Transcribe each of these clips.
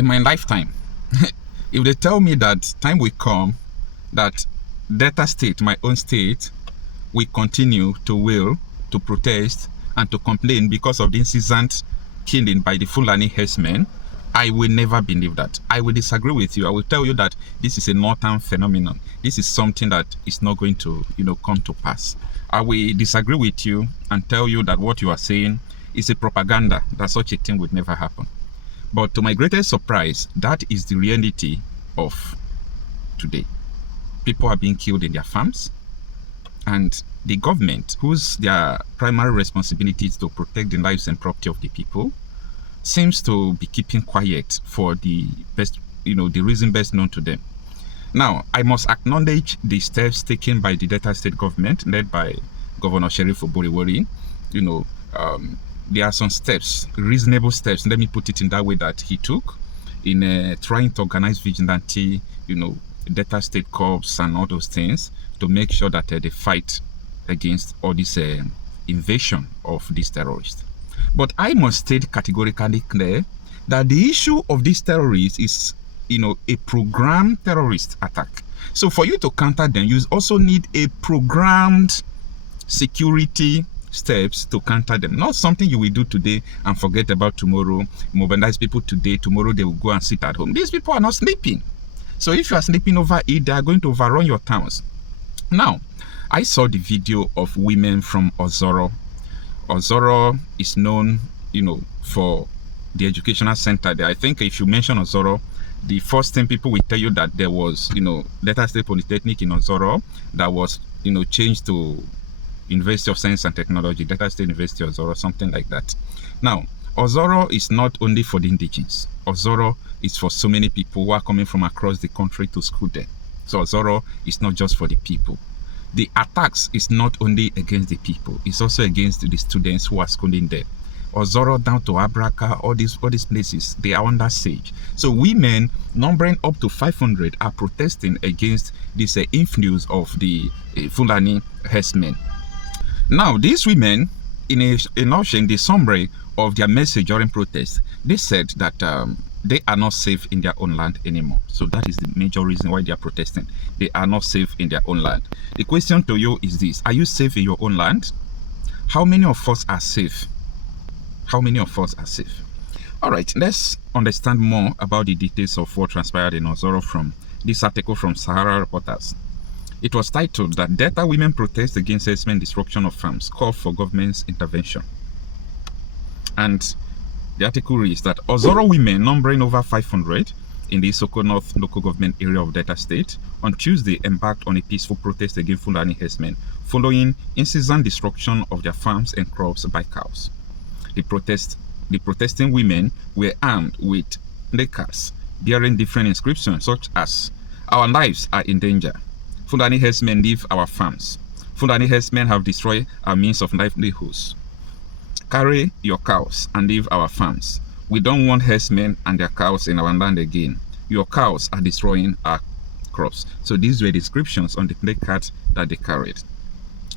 in my lifetime, if they tell me that time will come that Delta State, my own state, will continue to will, to protest, and to complain because of the incessant killing by the Fulani herdsmen, I will never believe that. I will disagree with you. I will tell you that this is a northern phenomenon. This is something that is not going to, come to pass. I will disagree with you and tell you that what you are saying is a propaganda, that such a thing would never happen. But to my greatest surprise, that is the reality of today. People are being killed in their farms, and the government, whose their primary responsibility is to protect the lives and property of the people, seems to be keeping quiet for the best, the reason best known to them. Now, I must acknowledge the steps taken by the Delta State government, led by Governor Sheriff Oborewori. There are some steps, reasonable steps, let me put it in that way, that he took in trying to organize vigilante, Delta State corps and all those things to make sure that they fight against all this invasion of these terrorists. But I must state categorically clear that the issue of these terrorists is, a programmed terrorist attack. So for you to counter them, you also need a programmed security steps to counter them. Not something you will do today and forget about tomorrow, mobilize people today, tomorrow they will go and sit at home. These people are not sleeping. So if you are sleeping over it, they are going to overrun your towns. Now, I saw the video of women from Ozoro. Ozoro is known, for the educational center there. I think if you mention Ozoro, the first thing people will tell you that there was, Delta State Polytechnic in Ozoro that was, changed to University of Science and Technology, Delta State University Ozoro, something like that. Now, Ozoro is not only for the indigenous. Ozoro is for so many people who are coming from across the country to school there. So Ozoro is not just for the people. The attacks is not only against the people, it's also against the students who are schooling there. Ozoro down to Abraka, all these places, they are under siege. So women, numbering up to 500, are protesting against this influence of the Fulani herdsmen. Now, these women, in the summary of their message during protest, they said that they are not safe in their own land anymore. So that is the major reason why they are protesting. They are not safe in their own land. The question to you is this: are you safe in your own land? How many of us are safe? How many of us are safe? All right, let's understand more about the details of what transpired in Ozoro from this article from Sahara Reporters. It was titled that Delta Women Protest Against Herdsmen Destruction of Farms, Call for Government's Intervention. And the article reads that Ozoro women, numbering over 500 in the Isoko North local government area of Delta State, on Tuesday embarked on a peaceful protest against Fulani herdsmen following incessant destruction of their farms and crops by cows. The protesting women were armed with placards bearing different inscriptions such as "Our lives are in danger," "Fulani herdsmen leave our farms," "Fulani herdsmen have destroyed our means of livelihoods," "Carry your cows and leave our farms. We don't want herdsmen and their cows in our land again. Your cows are destroying our crops." So these were descriptions on the placards that they carried.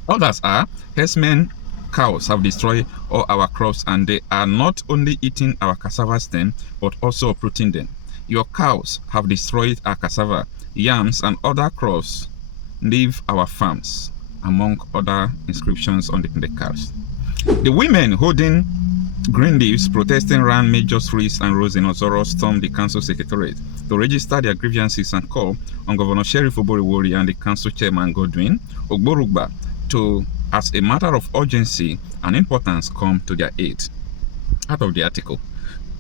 Others are: "Herdsmen cows have destroyed all our crops and they are not only eating our cassava stem but also uprooting them. Your cows have destroyed our cassava, yams and other crops. Leave our farms," among other inscriptions on the placards. The women holding green leaves protesting around major streets and roads in Ozoro stormed the council secretariat to register their grievances and call on Governor Sheriff Oborewori and the council chairman Godwin Ogborugba to, as a matter of urgency and importance, come to their aid. Out of the article.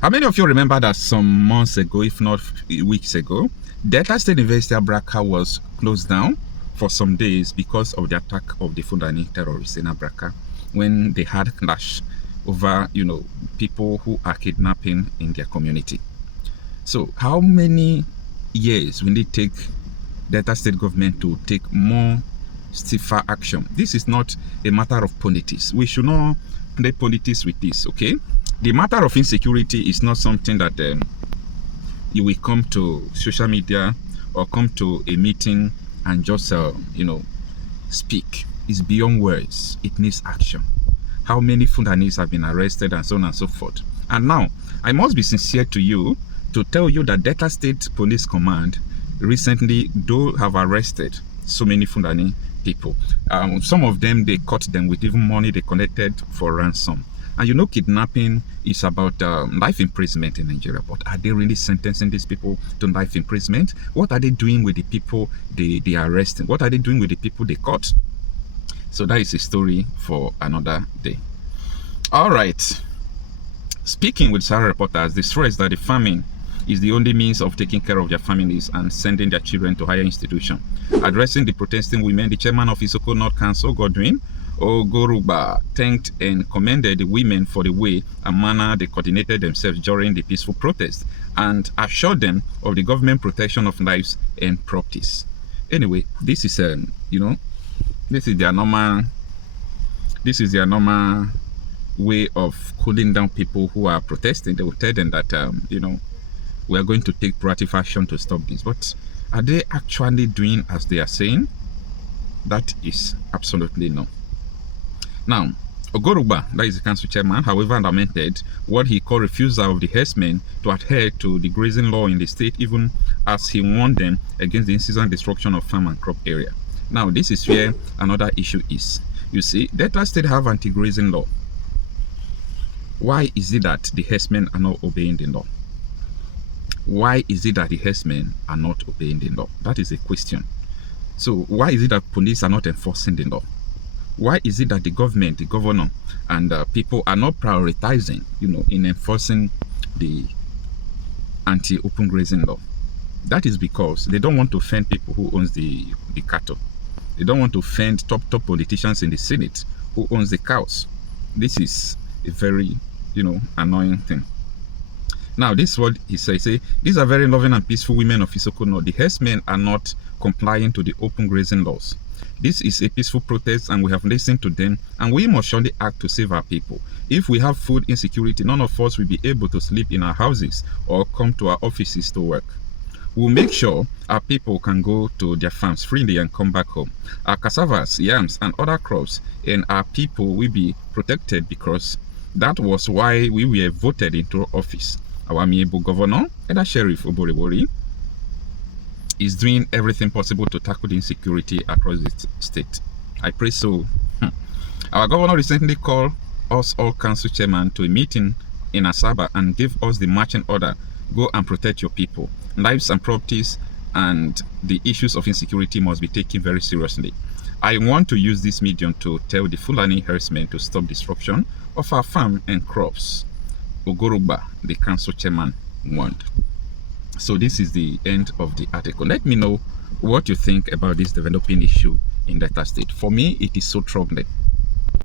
How many of you remember that some months ago, if not weeks ago, Delta State University Abraka was closed down for some days because of the attack of the Fulani terrorists in Abraka, when they had clash over, people who are kidnapping in their community. So how many years will it take Delta State government to take more stiffer action? This is not a matter of politics. We should not play politics with this, okay? The matter of insecurity is not something that you will come to social media or come to a meeting and just, speak. It's beyond words. It needs action. How many Fulanis have been arrested and so on and so forth. And now, I must be sincere to you to tell you that Delta State Police Command recently do have arrested so many Fulani people. Some of them, they caught them with even money they collected for ransom. And you know, kidnapping is about life imprisonment in Nigeria. But are they really sentencing these people to life imprisonment? What are they doing with the people they are arresting? What are they doing with the people they caught? So that is a story for another day. All right. Speaking with Sahara reporters, they stress that the farming is the only means of taking care of their families and sending their children to higher institutions. Addressing the protesting women, the chairman of Isoko North Council, Godwin Ogoruba, thanked and commended the women for the way and manner they coordinated themselves during the peaceful protest and assured them of the government protection of lives and properties. Anyway, this is this is their normal way of cooling down people who are protesting. They will tell them that we are going to take proactive action to stop this. But are they actually doing as they are saying? That is absolutely no. Now, Ogoruba, that is the council chairman, however, lamented what he called refusal of the herdsmen to adhere to the grazing law in the state, even as he warned them against the incessant destruction of farm and crop area. Now, this is where another issue is. You see, Delta State have anti-grazing law. Why is it that the herdsmen are not obeying the law? Why is it that the herdsmen are not obeying the law? That is a question. So why is it that police are not enforcing the law? Why is it that the government, the governor, and people are not prioritizing, in enforcing the anti-open grazing law? That is because they don't want to offend people who owns the cattle. They don't want to offend top politicians in the Senate who owns the cows. This is a very, annoying thing. Now, this is what he says. These are very loving and peaceful women of Isoko North. The herdsmen are not complying to the open grazing laws. This is a peaceful protest and we have listened to them, and we must surely act to save our people. If we have food insecurity, none of us will be able to sleep in our houses or come to our offices to work. We'll make sure our people can go to their farms freely and come back home. Our cassavas, yams, and other crops and our people will be protected because that was why we were voted into office. Our amiable governor, Eda Sheriff Oborewori, is doing everything possible to tackle the insecurity across the state. I pray so. Our governor recently called us all council chairmen to a meeting in Asaba and gave us the marching order: go and protect your people. Lives and properties and the issues of insecurity must be taken very seriously. I want to use this medium to tell the Fulani herdsmen to stop destruction of our farm and crops. Ogoruba, the council chairman, warned. So this is the end of the article. Let me know what you think about this developing issue in Delta State. For me, it is so troubling.